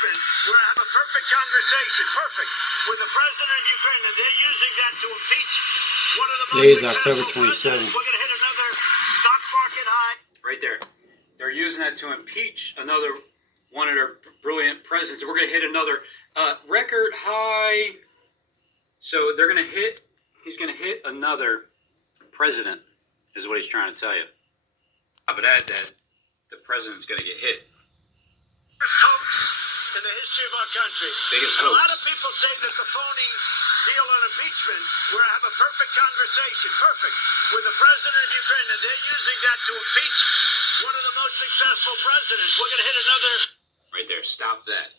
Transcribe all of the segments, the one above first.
impeachment, we're going to have a perfect conversation, perfect, with the president of Ukraine, and they're using that to impeach one of the most October successful 27th. presidents. We're going to hit another stock market high. Right there. They're using that to impeach another one of their brilliant presidents. We're going to hit another record high. So they're going to hit, he's going to hit another president, is what he's trying to tell you. I would add that the president's going to get hit. Biggest hoax in the history of our country. Biggest and hoax. A lot of people say that the phony deal on impeachment, we're going to have a perfect conversation, perfect, with the president of Ukraine, and they're using that to impeach one of the most successful presidents. We're going to hit another. Right there. Stop that.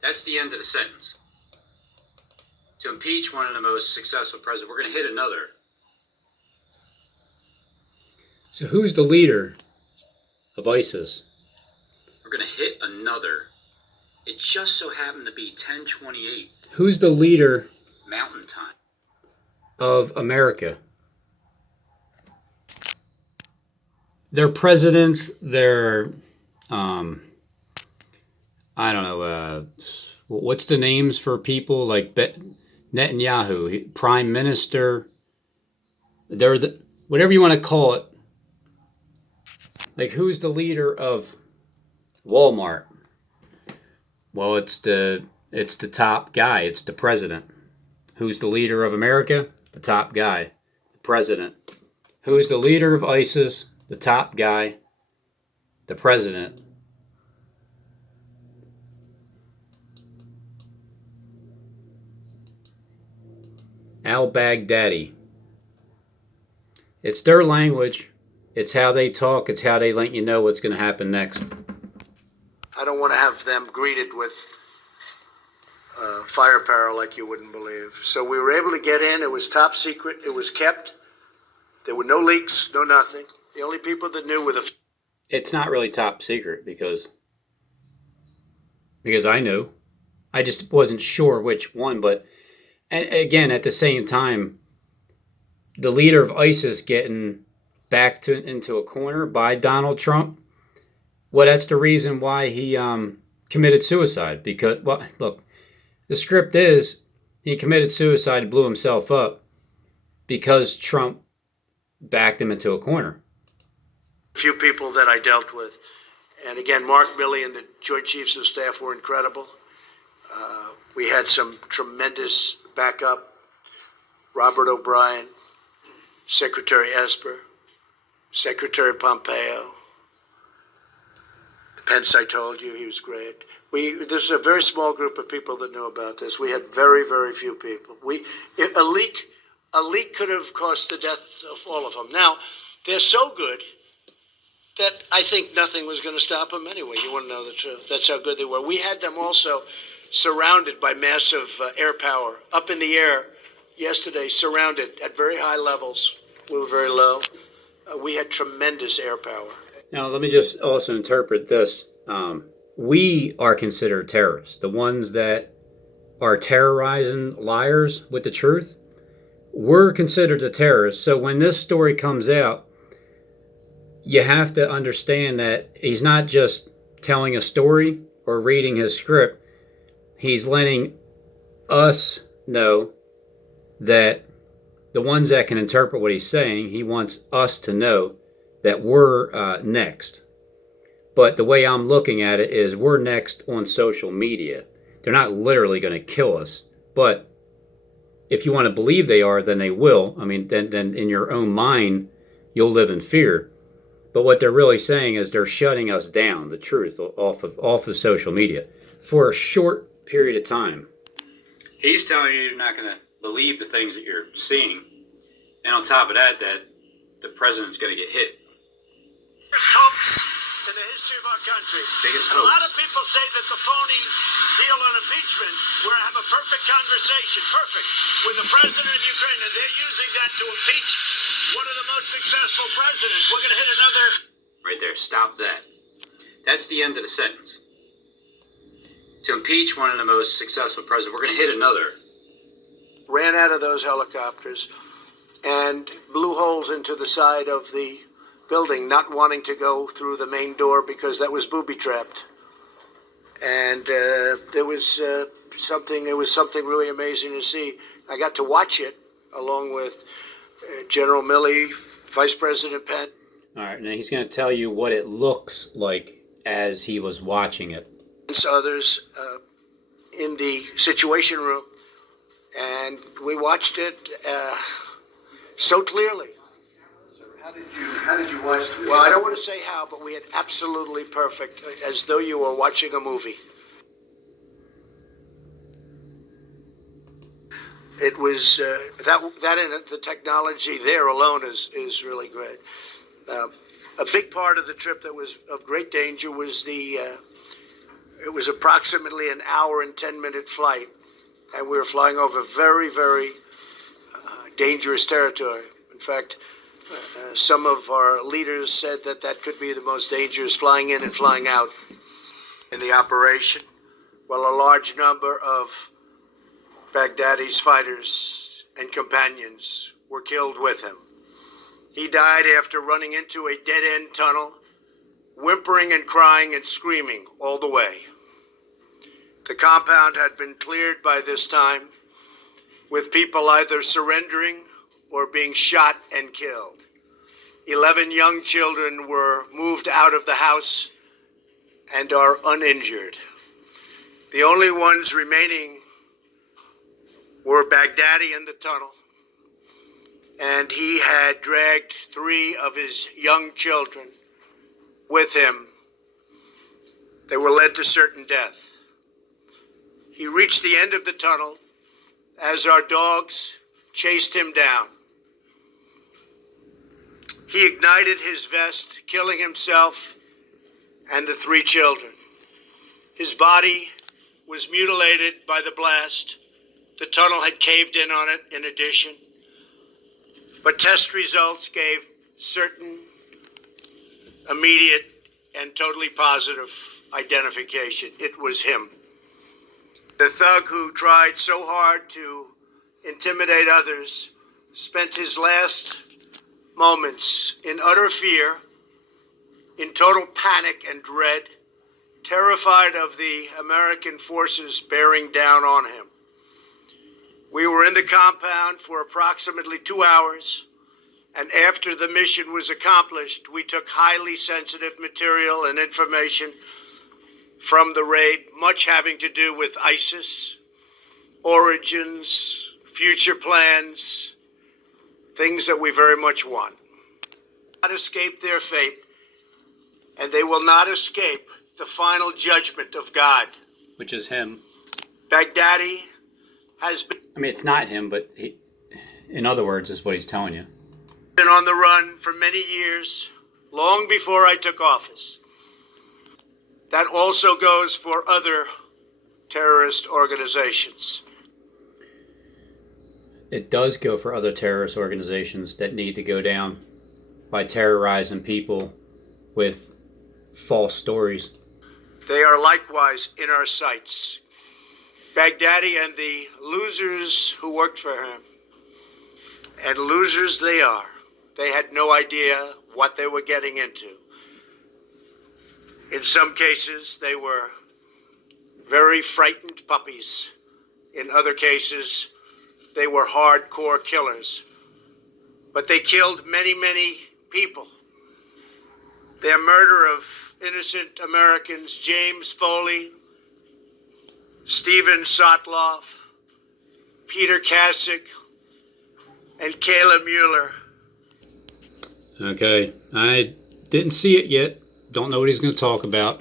That's the end of the sentence. To impeach one of the most successful presidents, we're going to hit another. So who's the leader of ISIS? We're going to hit another. It just so happened to be 10:28. Who's the leader? Mountain time. Of America. Their presidents, their, I don't know, what's the names for people like Netanyahu, Prime Minister, they're the, whatever you want to call it. Like, who's the leader of Walmart? Well, it's the top guy. It's the president. Who's the leader of America? The top guy, the president. Who's the leader of ISIS? The top guy, the president. Al-Baghdadi. It's their language. It's how they talk. It's how they let you know what's going to happen next. I don't want to have them greeted with firepower like you wouldn't believe. So we were able to get in. It was top secret. It was kept. There were no leaks, no nothing. The only people that knew were the... It's not really top secret because I knew. I just wasn't sure which one. But again, at the same time, the leader of ISIS getting backed into a corner by Donald Trump, well, that's the reason why he committed suicide. Because, well, look, the script is he committed suicide and blew himself up because Trump backed him into a corner. Few people that I dealt with. And again, Mark Milley and the Joint Chiefs of Staff were incredible. We had some tremendous backup. Robert O'Brien, Secretary Esper, Secretary Pompeo. Pence, I told you, he was great. This is a very small group of people that knew about this. We had very, very few people. A leak could have caused the death of all of them. Now, they're so good that I think nothing was going to stop them anyway. You want to know the truth. That's how good they were. We had them also surrounded by massive air power, up in the air yesterday, surrounded at very high levels. We were very low. We had tremendous air power. Now, let me just also interpret this. We are considered terrorists. The ones that are terrorizing liars with the truth, we're considered a terrorist. So when this story comes out, you have to understand that he's not just telling a story or reading his script. He's letting us know that the ones that can interpret what he's saying, he wants us to know that we're next. But the way I'm looking at it is we're next on social media. They're not literally going to kill us. But if you want to believe they are, then they will. I mean, then in your own mind, you'll live in fear. But what they're really saying is they're shutting us down, the truth, off of social media for a short period of time. He's telling you you're not going to believe the things that you're seeing. And on top of that, that the president's going to get hit. Biggest hoax in the history of our country. Biggest and hoax. A lot of people say that the phony deal on impeachment, we're going to have a perfect conversation, perfect, with the president of Ukraine, and they're using that to impeach one of the most successful presidents. We're going to hit another... Right there. Stop that. That's the end of the sentence. To impeach one of the most successful presidents, we're going to hit another. Ran out of those helicopters and blew holes into the side of the building, not wanting to go through the main door because that was booby-trapped. and there was something. It was something really amazing to see. I got to watch it along with General Milley, Vice President Penn. All right, now he's going to tell you what it looks like as he was watching it. Others in the Situation Room, and we watched it so clearly. How did you watch this? Well, I don't want to say how, but we had absolutely perfect, as though you were watching a movie. It was that and the technology there alone is really great. A big part of the trip that was of great danger was it was approximately an hour and 10-minute flight, and we were flying over very, very dangerous territory. In fact, some of our leaders said that that could be the most dangerous flying in and flying out in the operation. Well, a large number of Baghdadi's fighters and companions were killed with him. He died after running into a dead-end tunnel, whimpering and crying and screaming all the way. The compound had been cleared by this time, with people either surrendering or being shot and killed. 11 young children were moved out of the house and are uninjured. The only ones remaining were Baghdadi in the tunnel, and he had dragged 3 of his young children with him. They were led to certain death. He reached the end of the tunnel as our dogs chased him down. He ignited his vest, killing himself and the 3 children. His body was mutilated by the blast. The tunnel had caved in on it in addition. But test results gave certain, immediate, and totally positive identification. It was him. The thug who tried so hard to intimidate others spent his last moments in utter fear, in total panic and dread, terrified of the American forces bearing down on him. We were in the compound for approximately 2 hours, and after the mission was accomplished, we took highly sensitive material and information from the raid, much having to do with ISIS, origins, future plans, things that we very much want. Not escape their fate, and they will not escape the final judgment of God. Which is him. Baghdadi has I mean, it's not him, but in other words, is what he's telling you. been on the run for many years, long before I took office. That also goes for other terrorist organizations. It does go for other terrorist organizations that need to go down by terrorizing people with false stories. They are likewise in our sights. Baghdadi and the losers who worked for him, and losers they are. They had no idea what they were getting into. In some cases, they were very frightened puppies. In other cases, they were hardcore killers. But they killed many, many people. Their murder of innocent Americans, James Foley, Stephen Sotloff, Peter Kasich, and Kayla Mueller. Okay, I didn't see it yet. Don't know what he's going to talk about.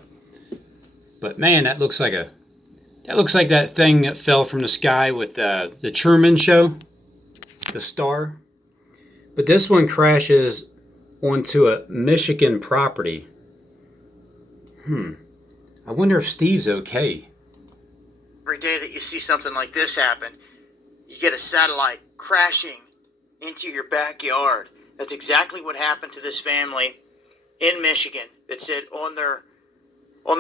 But man, that looks like that thing that fell from the sky with the Truman Show, the star. But this one crashes onto a Michigan property. I wonder if Steve's okay. Every day that you see something like this happen, you get a satellite crashing into your backyard. That's exactly what happened to this family in Michigan that said on their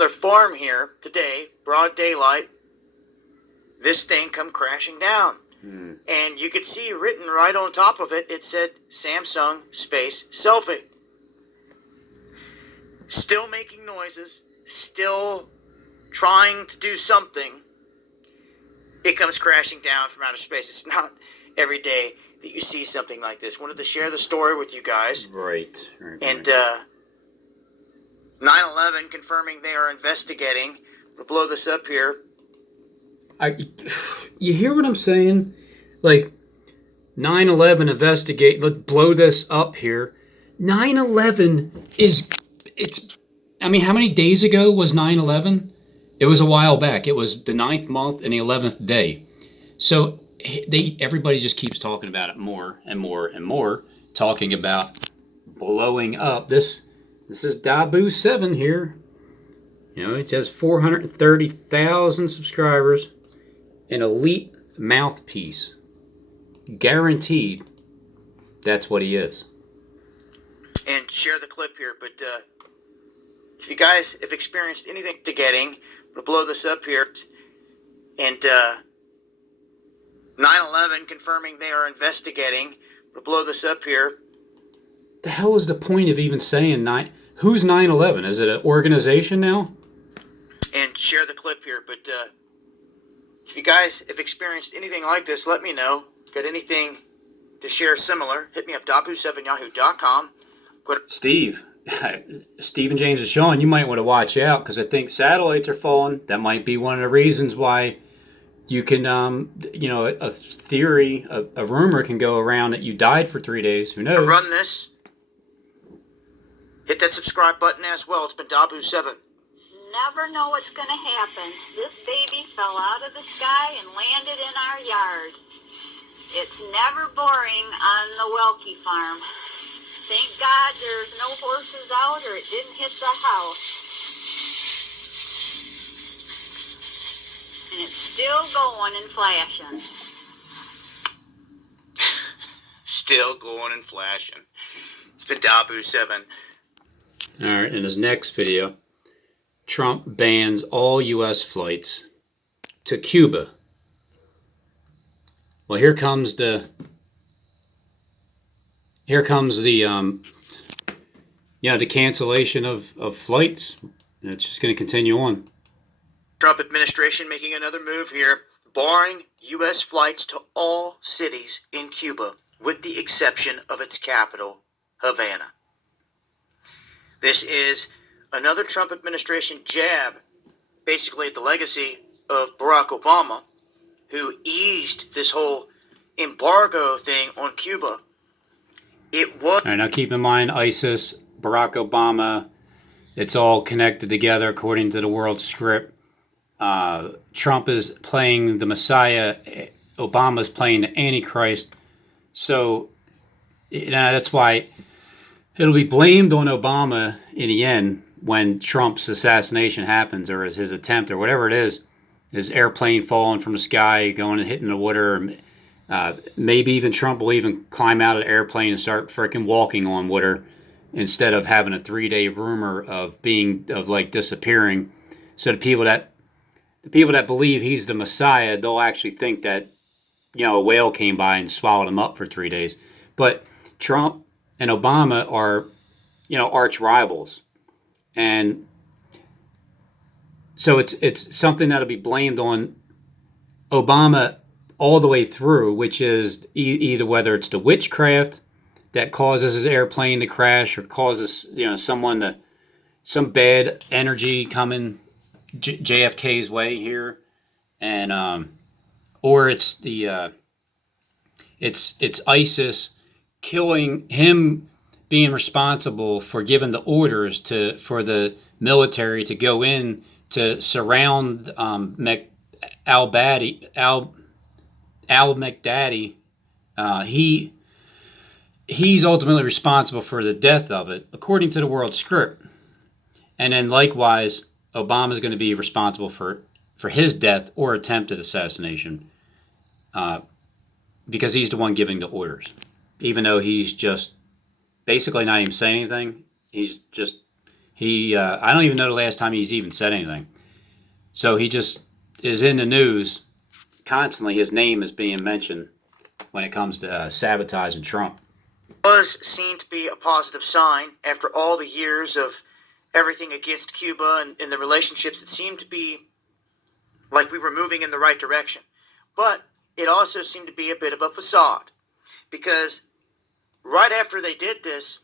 farm here today, broad daylight, this thing come crashing down. And you could see written right on top of it, it said Samsung space selfie. Still making noises, still trying to do something, it comes crashing down from outer space. It's not every day that you see something like this. Wanted to share the story with you guys. Right. And 9/11 confirming they are investigating. We'll blow this up here. You hear what I'm saying? Like, 9/11 investigate. Let's blow this up here. 9/11 I mean, how many days ago was 9/11? It was a while back. It was the 9th month and the 11th day. So everybody just keeps talking about it more and more and more, talking about blowing up. This is Dabu 7 here. You know, it says 430,000 subscribers, an elite mouthpiece. Guaranteed that's what he is. And share the clip here. But if you guys have experienced anything to getting, we'll blow this up here. And 9/11 confirming they are investigating. We'll blow this up here. The hell is the point of even saying who's 9/11? Is it an organization now? And share the clip here. But if you guys have experienced anything like this, let me know. Got anything to share similar, hit me up, dabu7yahoo.com. Steve and James and Sean, you might want to watch out, because I think satellites are falling. That might be one of the reasons why you can, a theory, a rumor can go around that you died for 3 days. Who knows? Run this. Hit that subscribe button as well. It's been Dabu7. Never know what's going to happen. This baby fell out of the sky and landed in our yard. It's never boring on the Welke farm. Thank God there's no horses out or it didn't hit the house. And it's still going and flashing. Still going and flashing. It's been Dabu7. All right, in his next video, Trump bans all U.S. flights to Cuba. Well, here comes the cancellation of flights. And it's just going to continue on. Trump administration making another move here, barring U.S. flights to all cities in Cuba, with the exception of its capital, Havana. This is another Trump administration jab, basically at the legacy of Barack Obama, who eased this whole embargo thing on Cuba. It was... All right, now keep in mind, ISIS, Barack Obama, it's all connected together according to the world script. Trump is playing the Messiah. Obama's playing the Antichrist. So that's why it'll be blamed on Obama in the end when Trump's assassination happens, or his attempt, or whatever it is. His airplane falling from the sky, going and hitting the water. Maybe even Trump will even climb out of the airplane and start freaking walking on water instead of having a 3-day rumor of disappearing. So the people that believe he's the Messiah, they'll actually think that, a whale came by and swallowed him up for 3 days. But Trump and Obama are, arch rivals. And so it's something that'll be blamed on Obama all the way through, which is either whether it's the witchcraft that causes his airplane to crash, or causes some bad energy coming JFK's way here, and or it's it's ISIS killing him, being responsible for giving the orders for the military to go in to surround al-Baghdadi. He's ultimately responsible for the death of it, according to the world script. And then likewise, Obama's going to be responsible for his death or attempted assassination, because he's the one giving the orders. Even though he's just basically not even saying anything. I don't even know the last time he's even said anything. So he just is in the news constantly. His name is being mentioned when it comes to sabotaging Trump. Was seen to be a positive sign after all the years of everything against Cuba and the relationships, it seemed to be like we were moving in the right direction. But it also seemed to be a bit of a facade, because right after they did this,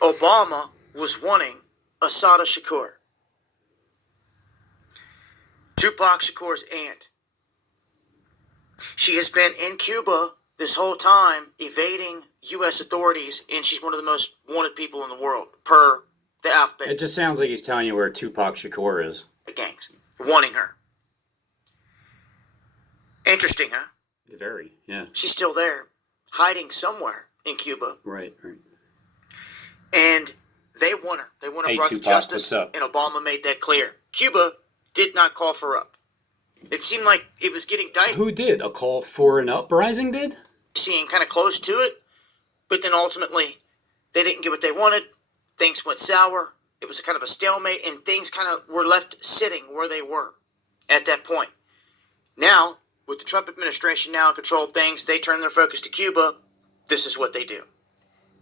Obama was wanting Assata Shakur, Tupac Shakur's aunt. She has been in Cuba this whole time evading U.S. authorities, and she's one of the most wanted people in the world, per the alphabet It just sounds like he's telling you where Tupac Shakur is. gangs, wanting her. Interesting, huh? Very, yeah. She's still there, hiding somewhere in Cuba, Right. and they want her. They want her Hey, brought to Tupac, justice, what's up? and Obama made that clear. Cuba did not call for her up. It seemed like it was getting dicey Who did? A call for an uprising did? and kind of close to it, but then ultimately they didn't get what they wanted. Things went sour. It was a kind of a stalemate, and things kind of were left sitting where they were at that point. Now, with the Trump administration now in control of things, they turn their focus to Cuba. This is what they do.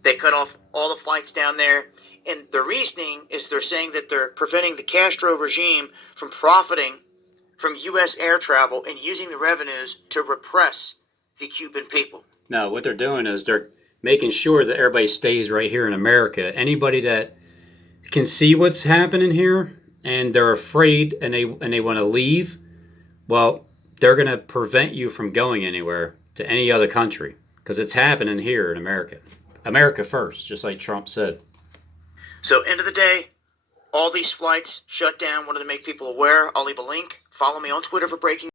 They cut off all the flights down there, and the reasoning is they're saying that they're preventing the Castro regime from profiting from U.S. air travel and using the revenues to repress the Cuban people. No, what they're doing is they're making sure that everybody stays right here in America. Anybody that can see what's happening here and they're afraid and they want to leave, well, they're going to prevent you from going anywhere to any other country, because it's happening here in America. America first, just like Trump said. So, end of the day, all these flights shut down. Wanted to make people aware. I'll leave a link. Follow me on Twitter for breaking